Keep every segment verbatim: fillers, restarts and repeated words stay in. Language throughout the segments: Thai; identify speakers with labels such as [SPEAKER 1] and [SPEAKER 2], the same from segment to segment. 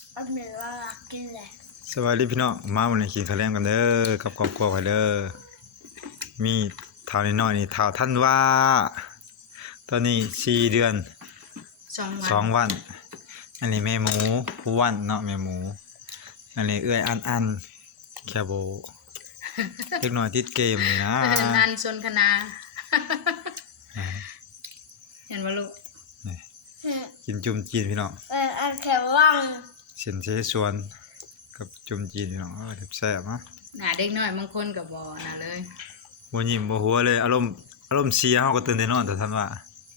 [SPEAKER 1] อันหนึ่งว่ากินเลย
[SPEAKER 2] สวัสดีพี่น้องมาวันนี้กินข้าวแลงกันเด้อกับครอบครัวกันเด้อมีเท่านี้น้อยนี่เท่าท่านว่าตอนนี้สี่เดือน
[SPEAKER 3] สองวัน
[SPEAKER 2] สองวันอันนี้แม่หมูผู้วันเนาะแม่หมูอันนี้เอื้อยอันอันแคโบเล็กน้อยติดเกมนี่นะ
[SPEAKER 3] นันชนคณาเห็นว่าลูก
[SPEAKER 2] กินจุ่มจีนพี่น้อง
[SPEAKER 1] เอออันแข็งว่าง
[SPEAKER 2] เส้นเสฉวนกับจุ่มจีนพี่น้องเออแซ่บๆนะ
[SPEAKER 3] หนาเด็กน้อยบางคนกับบอน่ะเลย
[SPEAKER 2] บ่ยิ้มบ่หัวเลยอารมณ์อารมณ์เสียเฮาก็ตื่นได้นอนแต่ท่านว่า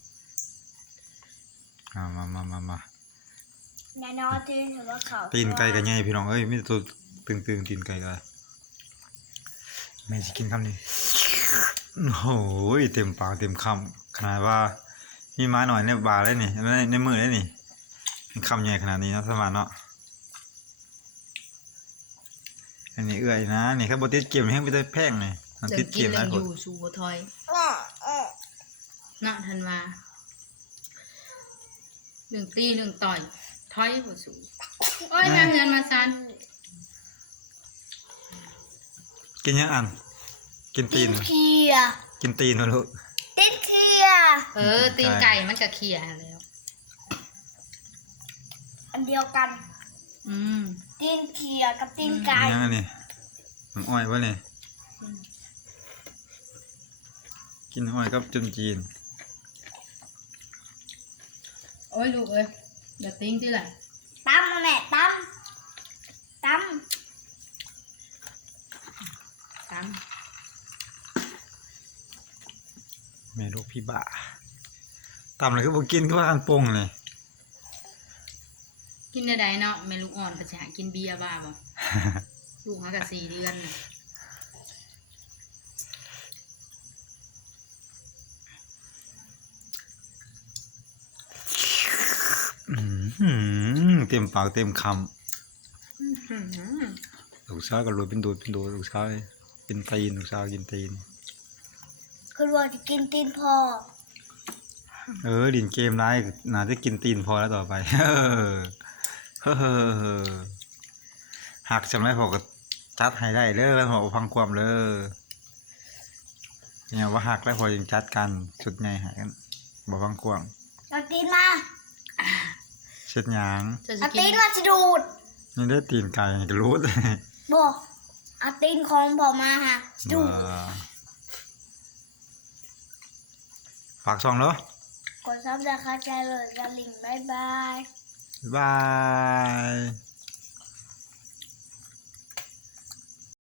[SPEAKER 2] มามามามามา
[SPEAKER 1] แน่นอนที่ถือว่าเขา
[SPEAKER 2] ตีนไก่ก็ใหญ่พี่น้องเอ้ยมีแต่ตัวตึงๆตีนไก่ก็แม่สิกินคำนี้โอ้ยเต็มปากเต็มคำขนาดว่ามีไม้หน่อยในบาเลยนี่ในในมือเลยนี่คำใหญ่ขนาดนี้เนาะสมานเนาะอันนี้เอื้อยนะนี่ครับบ่ติดเกมแฮงไปได้แพงนี่มัน
[SPEAKER 3] จะ
[SPEAKER 2] ติดเก
[SPEAKER 3] กิน
[SPEAKER 2] มห
[SPEAKER 3] เรื่
[SPEAKER 2] ลา
[SPEAKER 3] อย ง
[SPEAKER 2] ค
[SPEAKER 3] อน ยู่สู่ทอย
[SPEAKER 1] เออเออ
[SPEAKER 3] เนาะทันว่าหนึ่งตีหนึ่งต่อยทอยบ่สู่โอ้ยแม่เงินมาซัน
[SPEAKER 2] กินยังอันกินตี
[SPEAKER 1] ตี
[SPEAKER 2] น
[SPEAKER 1] นเคีย
[SPEAKER 2] กินตีนบ่ลูก
[SPEAKER 1] ตีนเคีย
[SPEAKER 3] เออตีนไก่มันก็เขี่ยแล้ว
[SPEAKER 1] อันเดียวกัน
[SPEAKER 3] อืม
[SPEAKER 1] ตีนเคียกับตีนไก่
[SPEAKER 2] ยังอันนี้มันอ้อยบ่นี่กินอ้อยกับจุ่มจีน
[SPEAKER 3] โอ้ยลูกเอ้ยอย่าติ้งที่ไหน
[SPEAKER 1] ตั้มมาแม่ตั้มตั้ม
[SPEAKER 3] ตาม
[SPEAKER 2] แม่ลูกพี่บ้าตำเลยคือบ่กินคือว่ากันปงเลย
[SPEAKER 3] กินได้เนาะแม่ลูกอ่อนก็จะหากินเบียร์บ้าบ่ ลูกเขาก็สี่เดือนน่ะ
[SPEAKER 2] อื้อหือเต็มปากเต็มค
[SPEAKER 3] อื้อหือ
[SPEAKER 2] ำลูกสาวก็รวยเป็นโดดเป็นโดดลูกสาวกินตีนลูกสาวกินตีน
[SPEAKER 1] คือว่าจะกินตีนพ่อ
[SPEAKER 2] เออดินเกมร้ายน่าจะกินตีนพอแล้วต่อไป เฮ้อเฮ้อเฮ้อหักจำไม่พอก็จัดให้ได้เด้อพอฟังความเด้อเนี่ยว่าหักแล้วพอยังจัดกันสุดใหญ่หายกันบ่ฟังความ
[SPEAKER 1] เอาตีนมา
[SPEAKER 2] เช็ดหยาง
[SPEAKER 3] จะ
[SPEAKER 1] เอา
[SPEAKER 3] กิ
[SPEAKER 1] ตี
[SPEAKER 3] น
[SPEAKER 1] นมาจะดูด
[SPEAKER 2] นี่ได้ตีนไก่ก็รู้เลย
[SPEAKER 1] บอกเอาตีนของพ่อมาฮะดูด
[SPEAKER 2] ฝากซองเนาะ
[SPEAKER 1] กดซับสไครต์ใจเลยกระลิ่งบายบาย
[SPEAKER 2] บาย